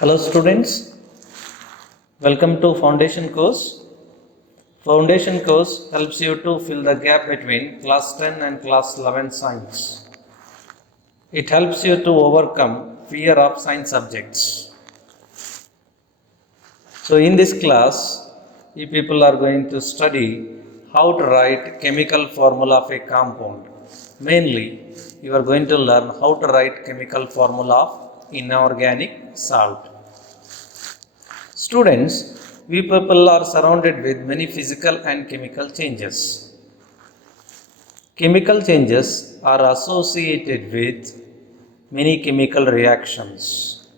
Hello students, welcome to Foundation course. Foundation course helps you to fill the gap between class 10 and class 11 science. It helps you to overcome fear of science subjects. So in this class, you people are going to study how to write chemical formula of a compound. Mainly, you are going to learn how to write chemical formula of inorganic salt. Students, we people are surrounded with many physical and chemical changes. Chemical changes are associated with many chemical reactions.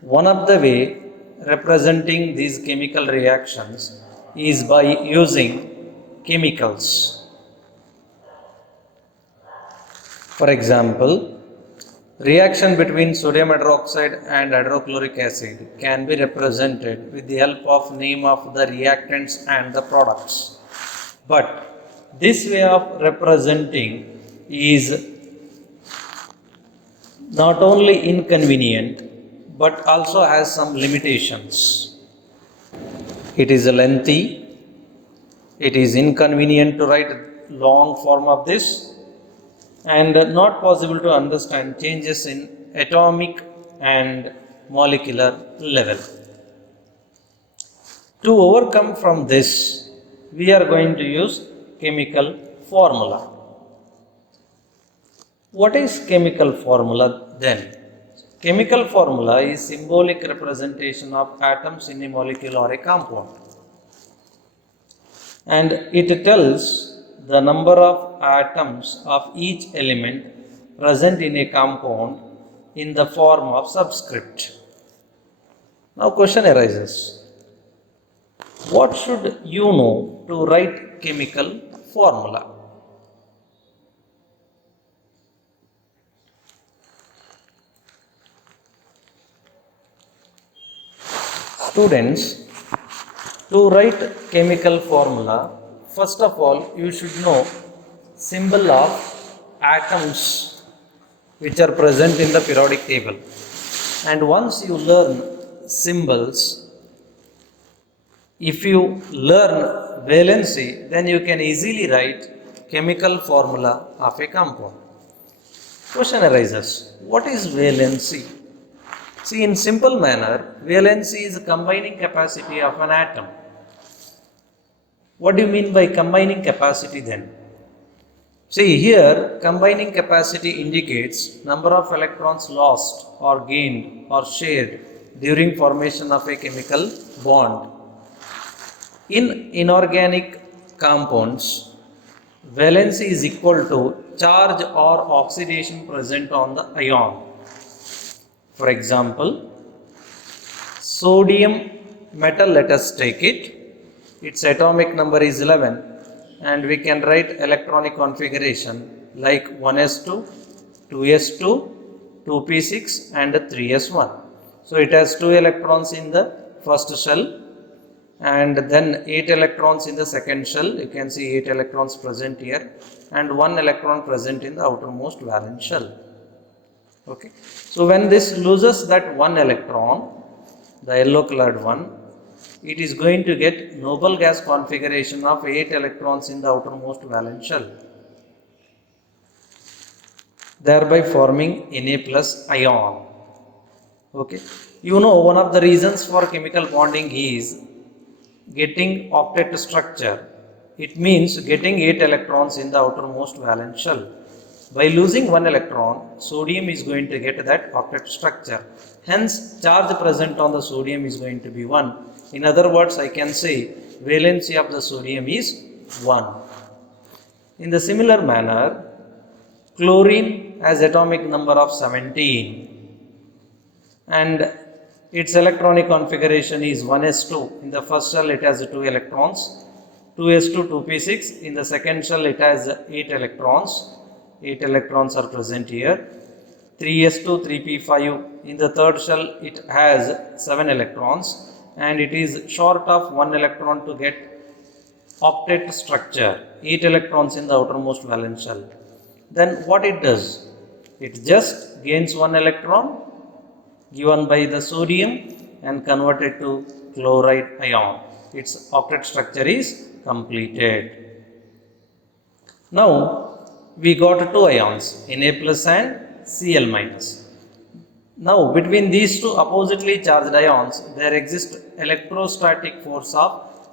One of the way representing these chemical reactions is by using chemicals. For example, reaction between sodium hydroxide and hydrochloric acid can be represented with the help of name of the reactants and the products. But this way of representing is not only inconvenient but also has some limitations. It is lengthy, it is inconvenient to write long form of this, and not possible to understand changes in atomic and molecular level. To overcome from this, we are going to use chemical formula. What is chemical formula then? Chemical formula is symbolic representation of atoms in a molecule or a compound, and it tells the number of atoms of each element present in a compound in the form of subscript. Now question arises, what should you know to write chemical formula? Students, to write chemical formula, first of all, you should know symbol of atoms which are present in the periodic table. And once you learn symbols, if you learn valency, then you can easily write chemical formula of a compound. Question arises, what is valency? See, in simple manner, valency is combining capacity of an atom. What do you mean by combining capacity then? See, here combining capacity indicates number of electrons lost or gained or shared during formation of a chemical bond. In inorganic compounds, valency is equal to charge or oxidation present on the ion. For example, sodium metal, let us take it. Its atomic number is 11, and we can write electronic configuration like 1s2, 2s2, 2p6 and 3s1. So it has 2 electrons in the first shell and then 8 electrons in the second shell. You can see 8 electrons present here and 1 electron present in the outermost valence shell. Okay. So when this loses that 1 electron, the yellow colored one, it is going to get noble gas configuration of 8 electrons in the outermost valence shell, thereby forming Na plus ion. Okay. You know, one of the reasons for chemical bonding is getting octet structure. It means getting 8 electrons in the outermost valence shell. By losing 1 electron, sodium is going to get that octet structure. Hence, charge present on the sodium is going to be 1. In other words, I can say valency of the sodium is 1. In the similar manner, chlorine has atomic number of 17 and its electronic configuration is 1s2. In the first shell, it has 2 electrons. 2s2, 2p6. In the second shell, it has 8 electrons. 8 electrons are present here. 3s2, 3p5. In the third shell, it has 7 electrons and it is short of 1 electron to get octet structure. 8 electrons in the outermost valence shell. Then what it does? It just gains 1 electron given by the sodium and converted to chloride ion. Its octet structure is completed. Now we got two ions, Na plus and Cl minus. Now between these two oppositely charged ions there exists electrostatic force of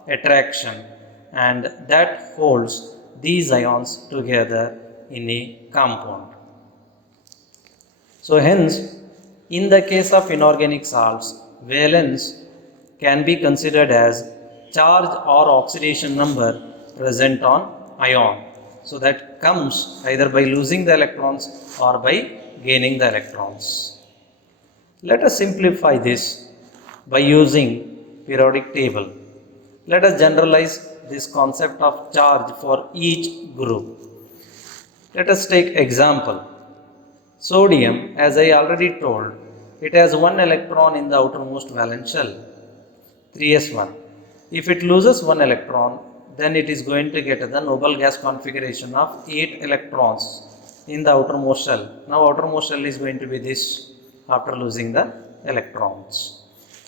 attraction, and that holds these ions together in a compound. So hence, in the case of inorganic salts, valence can be considered as charge or oxidation number present on ion. So that comes either by losing the electrons or by gaining the electrons. Let us simplify this by using periodic table. Let us generalize this concept of charge for each group. Let us take example. Sodium, as I already told, it has one electron in the outermost valence shell, 3s1. If it loses one electron, then it is going to get the noble gas configuration of 8 electrons in the outermost shell. Now outermost shell is going to be this after losing the electrons.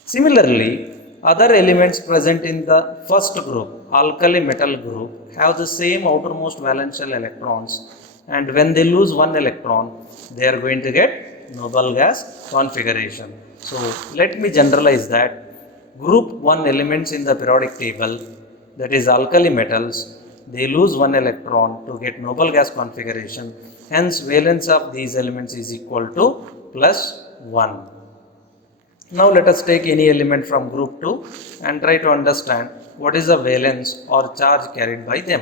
Similarly, other elements present in the first group, alkali metal group, have the same outermost valence shell electrons, and when they lose one electron, they are going to get noble gas configuration. So let me generalize that group 1 elements in the periodic table, that is alkali metals, they lose one electron to get noble gas configuration. Hence valence of these elements is equal to plus 1. Now let us take any element from group 2 and try to understand what is the valence or charge carried by them.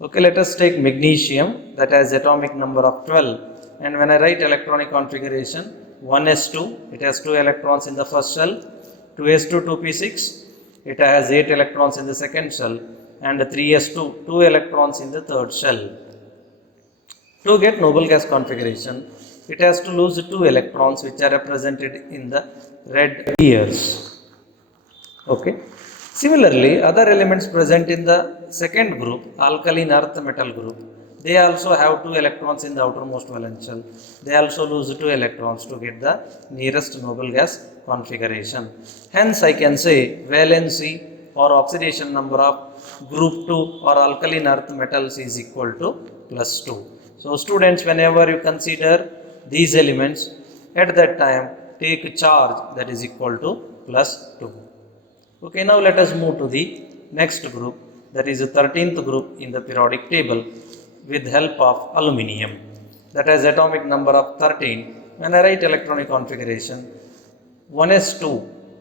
Okay, let us take magnesium, that has atomic number of 12, and when I write electronic configuration, 1s2, it has 2 electrons in the first shell, 2s2 2p6, it has 8 electrons in the second shell, and 3s2 2 electrons in the third shell. To get noble gas configuration, it has to lose 2 electrons which are represented in the red gears. Okay. Similarly, other elements present in the second group, alkaline earth metal group, they also have 2 electrons in the outermost valence shell. They also lose 2 electrons to get the nearest noble gas configuration. Hence, I can say valency or oxidation number of group 2 or alkaline earth metals is equal to plus 2. So students, whenever you consider these elements, at that time take charge that is equal to plus 2. Okay, now let us move to the next group, that is the 13th group in the periodic table with help of aluminium, that has atomic number of 13. When I write electronic configuration, 1s2,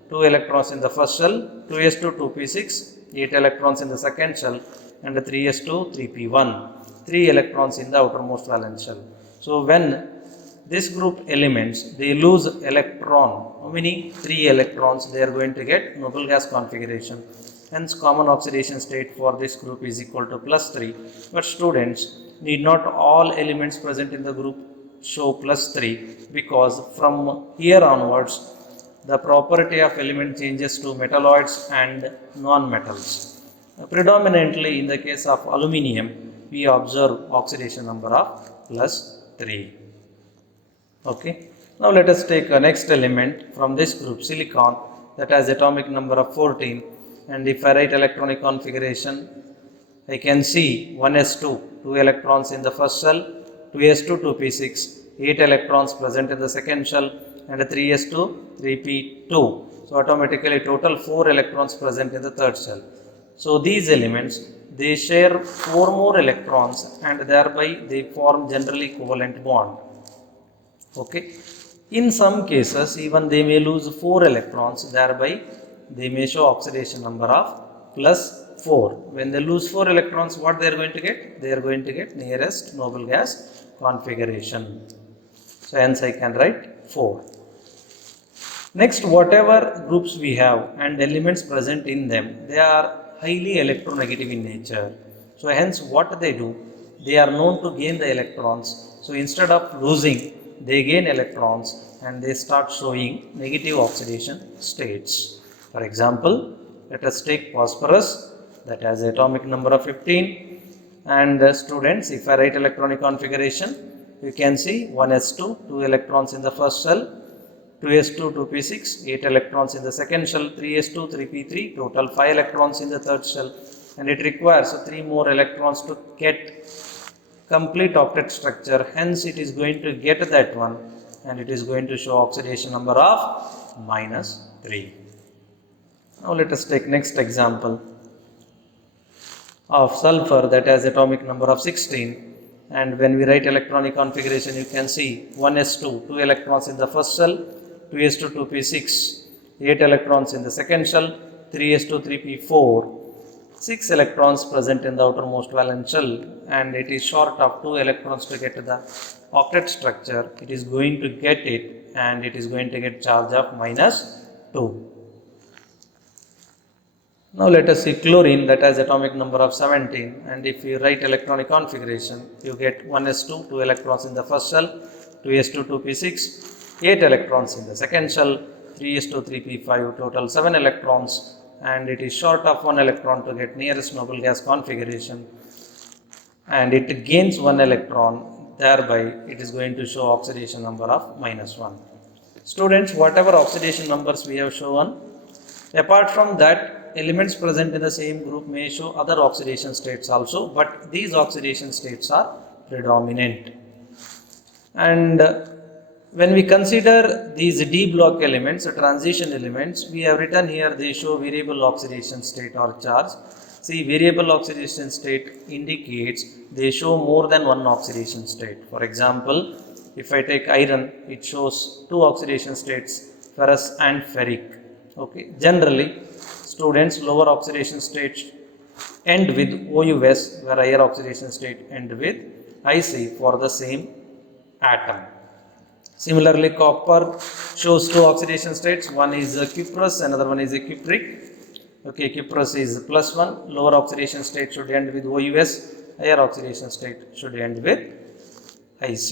2 electrons in the first shell, 2s2, 2p6, 8 electrons in the second shell, and 3s2, 3p1, 3 electrons in the outermost valence shell. So when this group elements, they lose electron, how many? 3 electrons, they are going to get noble gas configuration. Hence common oxidation state for this group is equal to plus 3. But students, need not all elements present in the group show plus 3, because from here onwards the property of element changes to metalloids and non-metals. Predominantly in the case of aluminium, we observe oxidation number of plus 3. Okay. Now let us take a next element from this group, silicon, that has atomic number of 14, and if I write electronic configuration, I can see 1s2, 2 electrons in the first shell, 2s2, 2p6, 8 electrons present in the second shell, and 3s2, 3p2. So automatically total 4 electrons present in the third shell. So these elements, they share 4 more electrons, and thereby they form generally covalent bond. Okay. In some cases, even they may lose 4 electrons, thereby they may show oxidation number of plus 4. When they lose 4 electrons, what they are going to get? They are going to get nearest noble gas configuration. So hence I can write 4. Next, whatever groups we have and elements present in them, they are highly electronegative in nature. So hence what they do? They are known to gain the electrons. So instead of losing, they gain electrons and they start showing negative oxidation states. For example, let us take phosphorus, that has atomic number of 15, and students, if I write electronic configuration, you can see 1s2, 2 electrons in the first shell, 2s2, 2p6, 8 electrons in the second shell, 3s2, 3p3, total 5 electrons in the third shell, and it requires 3 more electrons to get complete octet structure. Hence, it is going to get that one, and it is going to show oxidation number of -3. Now, let us take next example of sulfur that has atomic number of 16. And when we write electronic configuration, you can see 1s2, 2 electrons in the first shell, 2s2, 2p6, 8 electrons in the second shell, 3s2, 3p4, 6 electrons present in the outermost valence shell, and it is short of 2 electrons to get the octet structure. It is going to get it, and it is going to get charge of -2. Now let us see chlorine that has atomic number of 17, and if you write electronic configuration, you get 1s2, 2 electrons in the first shell, 2s2, 2p6, 8 electrons in the second shell, 3s2, 3p5, total 7 electrons, and it is short of 1 electron to get nearest noble gas configuration, and it gains 1 electron, thereby it is going to show oxidation number of -1. Students, whatever oxidation numbers we have shown, apart from that, elements present in the same group may show other oxidation states also, but these oxidation states are predominant. And when we consider these D block elements, transition elements, we have written here they show variable oxidation state or charge. See, variable oxidation state indicates they show more than one oxidation state. For example, if I take iron, it shows 2 oxidation states, ferrous and ferric. Okay, generally, students, lower oxidation states end with OUS, where higher oxidation state end with IC for the same atom. Similarly, copper shows 2 oxidation states. One is cuprous, another one is cupric. Okay, cuprous is +1. Lower oxidation state should end with OUS. Higher oxidation state should end with IC.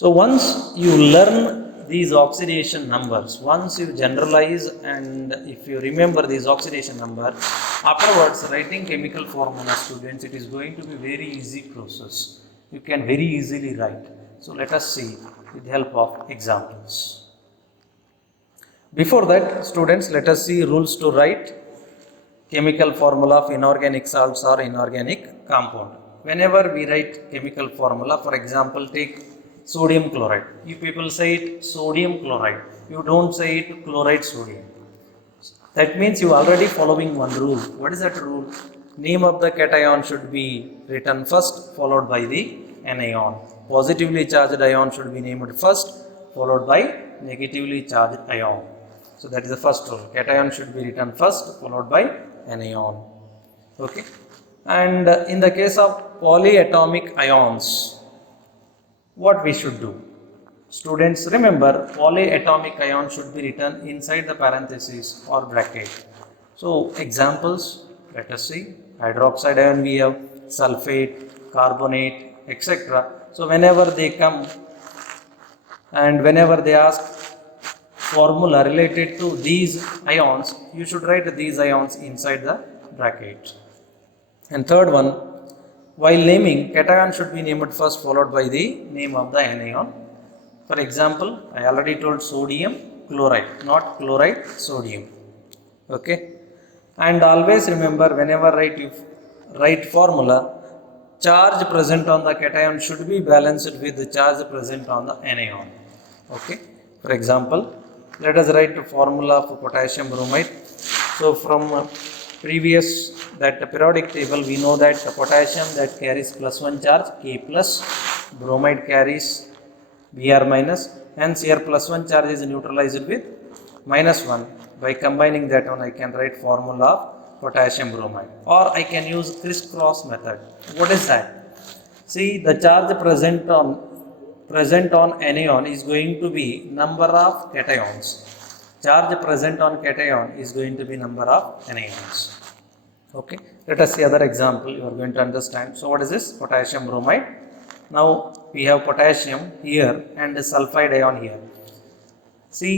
So once you learn these oxidation numbers, once you generalize and if you remember these oxidation number, afterwards writing chemical formula, students, it is going to be very easy process. You can very easily write. So let us see with the help of examples. Before that, students, let us see rules to write chemical formula of inorganic salts or inorganic compound. Whenever we write chemical formula, for example, take sodium chloride. You people say it sodium chloride. You don't say it chloride sodium. That means you are already following one rule. What is that rule? Name of the cation should be written first, followed by the anion. Positively charged ion should be named first, followed by negatively charged ion. So that is the first rule. Cation should be written first, followed by anion. Okay. And in the case of polyatomic ions, what we should do? Students, remember, polyatomic ion should be written inside the parenthesis or bracket. So examples, let us see. Hydroxide ion we have, sulfate, carbonate, etc. So whenever they come and whenever they ask formula related to these ions, you should write these ions inside the bracket. And third one, while naming, cation should be named first, followed by the name of the anion. For example, I already told sodium chloride, not chloride sodium. Okay. And always remember, whenever write formula, charge present on the cation should be balanced with the charge present on the anion. Okay. For example, let us write the formula for potassium bromide. So from previous that periodic table, we know that the potassium that carries +1 charge, K plus, bromide carries Br minus, hence here +1 charge is neutralized with -1. By combining that one, I can write formula of potassium bromide, or I can use crisscross method. What is that? See, the charge present on anion is going to be number of cations. Charge present on cation is going to be number of anions. Okay, let us see other example, you are going to understand. So what is this? Potassium bromide. Now we have potassium here and the sulfide ion here. See,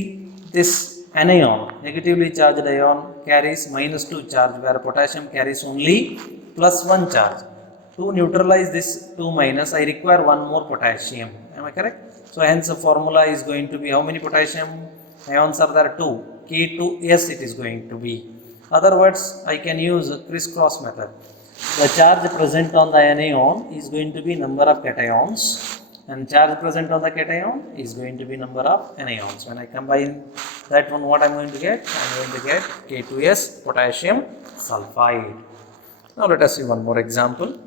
this anion, negatively charged ion, carries -2 charge, where potassium carries only +1 charge. To neutralize this 2 minus, I require one more potassium. Am I correct? So hence the formula is going to be how many potassium ions are there? 2. K2S it is going to be. Other words, I can use crisscross method. The charge present on the anion is going to be number of cations, and charge present on the cation is going to be number of anions. When I combine that one, what I am going to get? I am going to get K2S potassium sulfide. Now let us see one more example.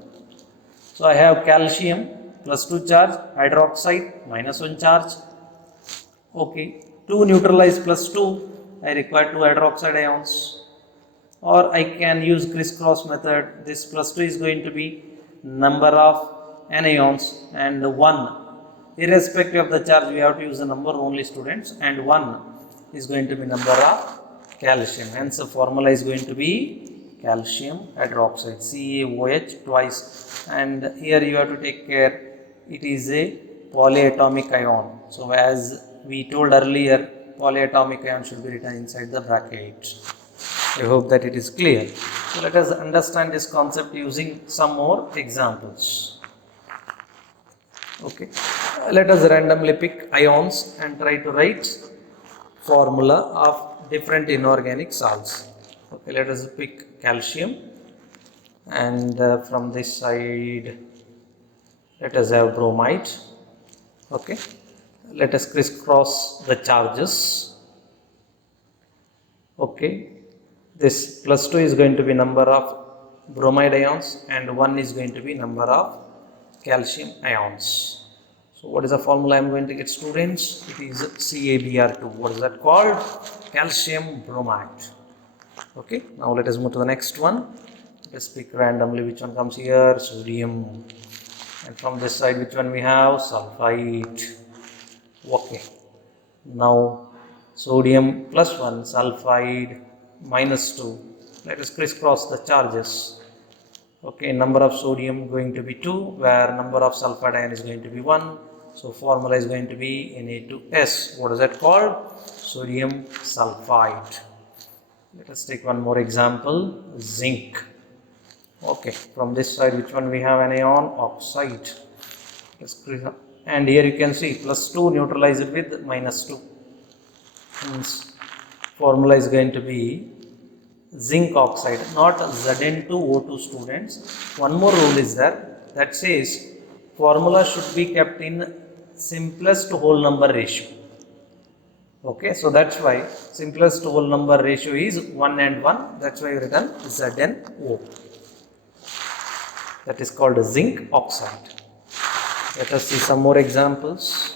So I have calcium plus 2 charge, hydroxide minus 1 charge. Okay, 2 neutralize plus 2, I require 2 hydroxide ions. Or I can use crisscross method. This plus 2 is going to be number of anions, and 1, irrespective of the charge, we have to use the number only, students, and 1 is going to be number of calcium. Hence the formula is going to be calcium hydroxide, CaOH twice, and here you have to take care, it is a polyatomic ion. So as we told earlier, polyatomic ion should be written inside the bracket. I hope that it is clear. So let us understand this concept using some more examples. Okay, let us randomly pick ions and try to write formula of different inorganic salts. Okay, let us pick calcium, and from this side let us have bromide. Okay, let us crisscross the charges. Okay, this plus 2 is going to be number of bromide ions, and 1 is going to be number of calcium ions. So what is the formula I am going to get, students? It is CaBr2. What is that called? Calcium bromide. Okay, now let us move to the next one. Let us pick randomly which one comes here. Sodium. And from this side, which one we have? Sulfite. Okay, now sodium plus 1, sulfide minus 2. Let us crisscross the charges. Okay, number of sodium going to be 2, where number of sulfide ion is going to be 1. So formula is going to be Na2S. What is that called? Sodium sulfide. Let us take one more example. Zinc. Okay, from this side, which one we have? Anion oxide. And here you can see plus 2 neutralized with minus 2. Hence formula is going to be zinc oxide, not Zn2O2, students. One more rule is there, that says formula should be kept in simplest whole number ratio. Okay, so that's why simplest whole number ratio is 1 and 1. That's why you written ZnO. That is called zinc oxide. Let us see some more examples.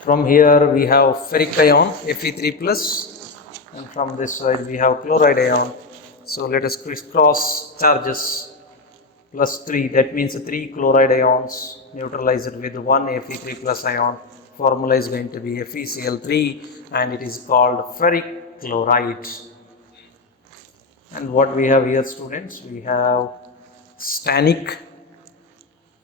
From here we have ferric ion, Fe3 plus, and from this side we have chloride ion. So let us crisscross charges. Plus 3, that means 3 chloride ions neutralized with 1 Fe3 plus ion. Formula is going to be FeCl3, and it is called ferric chloride. And what we have here, students, we have stannic,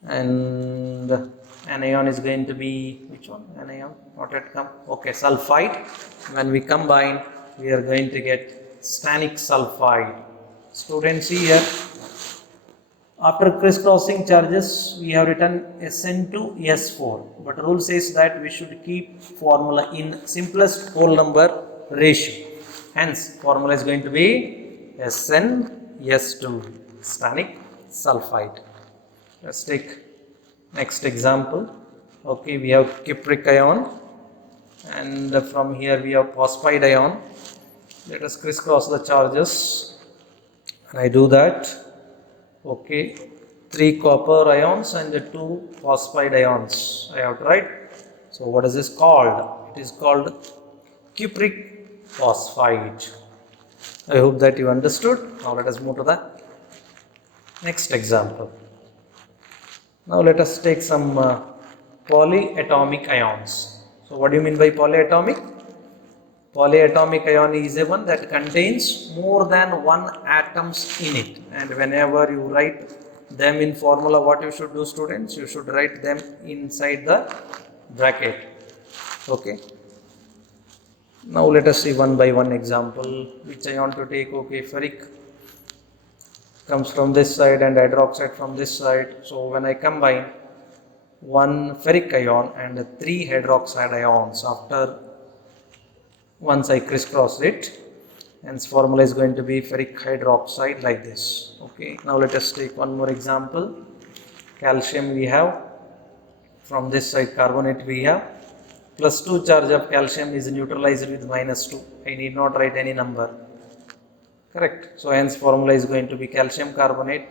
and anion is going to be, which one? Anion, not yet come. Okay, sulfide. When we combine, we are going to get stannic sulfide. Students, here, after crisscrossing charges, we have written Sn2S4. But rule says that we should keep formula in simplest whole number ratio. Hence, formula is going to be SnS2, stannic sulfide. Let's take next example. Okay, we have cupric ion, and from here we have phosphide ion. Let us crisscross the charges. And I do that. Okay, 3 copper ions and 2 phosphide ions I have to write. So what is this called? It is called cupric phosphide. I hope that you understood. Now let us move to the next example. Now let us take some polyatomic ions. So what do you mean by polyatomic? Polyatomic ion is a one that contains more than one atoms in it, and whenever you write them in formula, what you should do, students? You should write them inside the bracket. Okay. Now let us see one by one example which I want to take. Okay, ferric comes from this side and hydroxide from this side. So when I combine one ferric ion and three hydroxide ions after once I crisscross it, hence formula is going to be ferric hydroxide like this. Okay, now let us take one more example. Calcium we have, from this side carbonate we have, +2 charge of calcium is neutralized with -2. I need not write any number, correct? So hence formula is going to be calcium carbonate.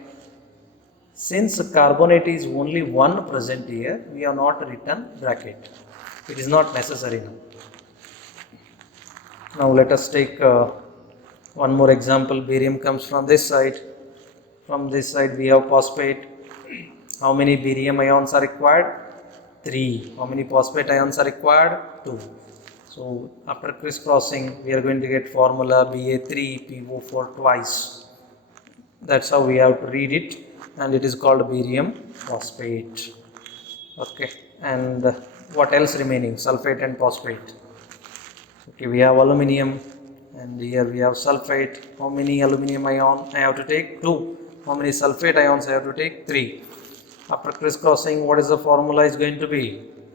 Since carbonate is only one present here, we have not written bracket. It is not necessary now. Now let us take one more example. Barium comes from this side. From this side we have phosphate. How many barium ions are required? 3. How many phosphate ions are required? 2. So after crisscrossing we are going to get formula Ba3PO4 twice. That's how we have to read it, and it is called barium phosphate. Okay, and what else remaining? Sulfate and phosphate. Okay, we have aluminium and here we have sulfate. How many aluminium ion I have to take? 2. How many sulfate ions I have to take? 3. After crisscrossing, what is the formula is going to be?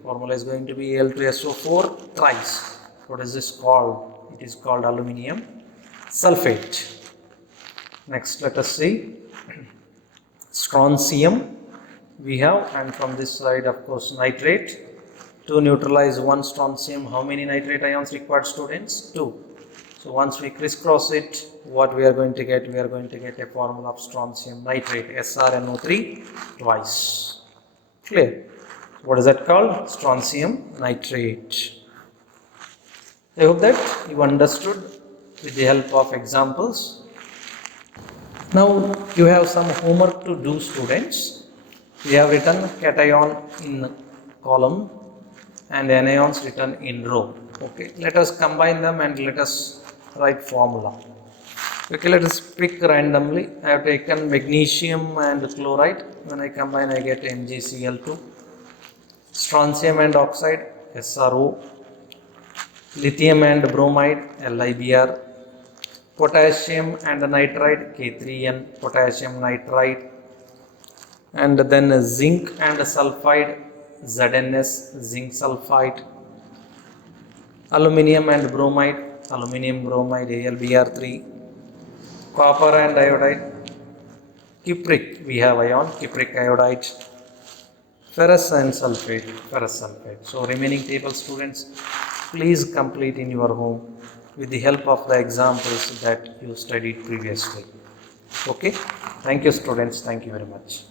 Formula is going to be Al2SO4 thrice. What is this called? It is called aluminium sulfate. Next, let us see. Strontium we have, and from this side of course nitrate. To neutralize one strontium, how many nitrate ions required, students? 2. So once we crisscross it, what we are going to get? We are going to get a formula of strontium nitrate, SrNO3 twice. Clear? What is that called? Strontium nitrate. I hope that you understood with the help of examples. Now you have some homework to do, students. We have written cation in column and anions written in row. Okay, let us combine them and let us write formula. Okay, let us pick randomly. I have taken magnesium and chloride. When I combine, I get MgCl2. Strontium and oxide, SRO. Lithium and bromide, LiBr. Potassium and nitride, K3N, potassium nitride. And then zinc and sulfide, ZnS, zinc sulfide. Aluminium and bromide, aluminium bromide, AlBr3. Copper and iodide. Cupric, we have ion, cupric iodide. Ferrous and sulfate, ferrous sulfate. So remaining table, students, please complete in your home with the help of the examples that you studied previously. Okay, thank you, students. Thank you very much.